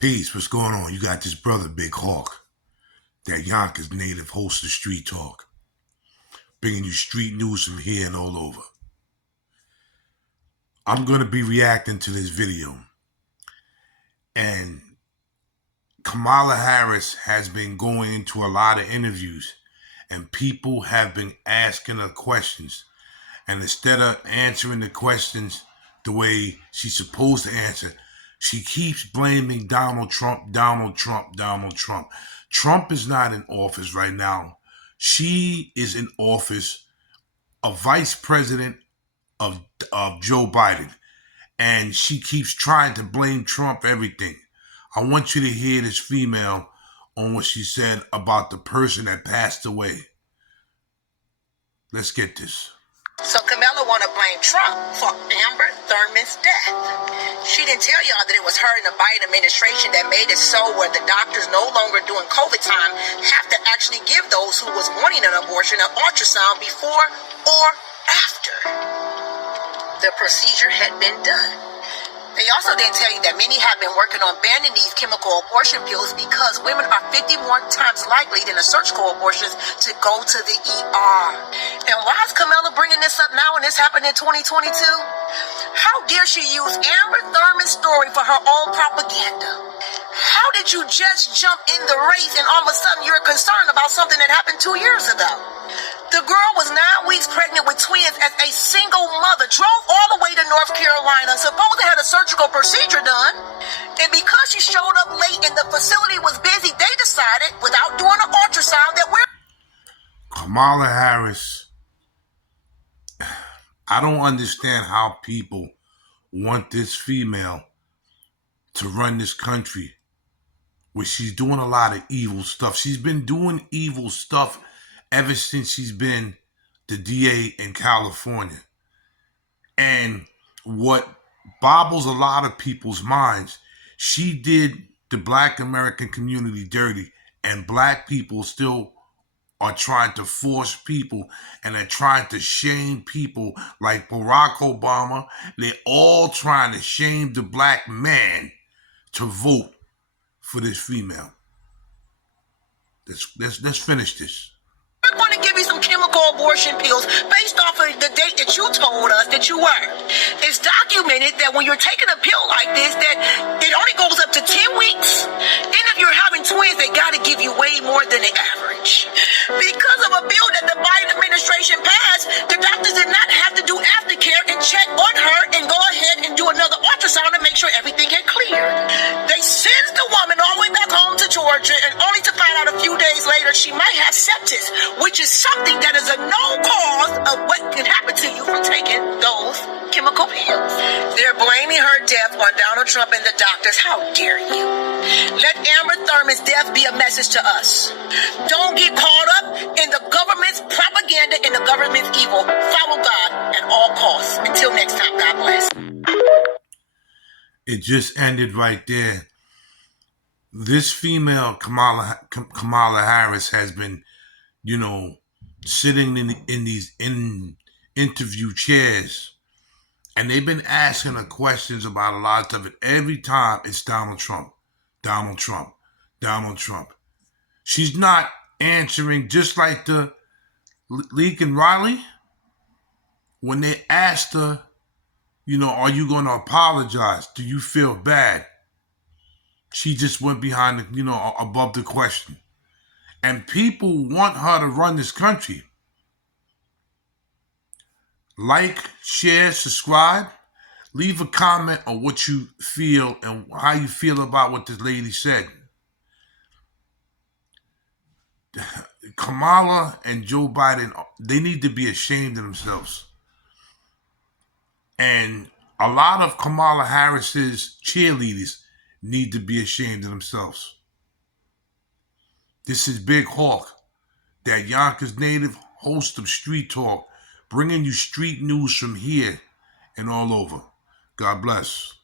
Peace, what's going on? You got this brother, Big Hawk, that Yonkers native host of Street Talk, bringing you street news from here and all over. I'm going to be reacting to this video, and Kamala Harris has been going into a lot of interviews, and people have been asking her questions, and instead of answering the questions the way she's supposed to answer, she keeps blaming Donald Trump, Donald Trump, Donald Trump. Trump is not in office right now. She is in office, a vice president of Joe Biden. And she keeps trying to blame Trump for everything. I want you to hear this female on what she said about the person that passed away. Let's get this. So Kamala want to blame Trump for Amber Thurman's death. She didn't tell y'all that it was her and the Biden administration that made it so where the doctors no longer during COVID time have to actually give those who was wanting an abortion an ultrasound before or after the procedure had been done. They also didn't tell you that many have been working on banning these chemical abortion pills because women are 50 more times likely than the surgical abortions to go to the ER. And why is Kamala bringing this up now when this happened in 2022? How dare she use Amber Thurman's story for her own propaganda? How did you just jump in the race and all of a sudden you're concerned about something that happened 2 years ago? The girl was 9 weeks pregnant with twins as a single mother, drove all the way to North Carolina, supposedly had a surgical procedure done, and because she showed up late and the facility was busy, they decided, without doing an ultrasound, that we're... Kamala Harris, I don't understand how people want this female to run this country where she's doing a lot of evil stuff. She's been doing evil stuff ever since she's been the DA in California. And what bobbles a lot of people's minds, she did the Black American community dirty, and Black people still are trying to force people and they're trying to shame people like Barack Obama. They're all trying to shame the Black man to vote for this female. Let's finish this. We're going to give you some chemical abortion pills based off of the date that you told us that you were. It's documented that when you're taking a pill like this, that it only goes up to 10 weeks. And if you're having twins, they got to give you way more than the average. Because of a bill that the Biden administration passed, the doctors did not have to do aftercare and check on her and go ahead and do another ultrasound to make sure everything had cleared. They sent the woman all the way back home to Georgia, and only to find out a few days later she might have sepsis, which is something that is a known cause of what can happen to you from taking those chemical pills. They're blaming her death on Donald Trump and the doctors. How dare you? Let Amber Thurman's death be a message to us. Don't get caught up in the government's propaganda and the government's evil. Follow God at all costs. Until next time, God bless. It just ended right there. This female, Kamala Harris, has been, sitting in these interview chairs, and they've been asking her questions about a lot of stuff. And every time it's Donald Trump, Donald Trump, Donald Trump. She's not answering, just like the Leak and Riley, when they asked her, are you going to apologize? Do you feel bad? She just went behind, above the question. And people want her to run this country. Like, share, subscribe. Leave a comment on what you feel and how you feel about what this lady said. Kamala and Joe Biden, they need to be ashamed of themselves. And a lot of Kamala Harris's cheerleaders need to be ashamed of themselves. This is Big Hawk, that Yonkers native host of Street Talk, bringing you street news from here and all over. God bless.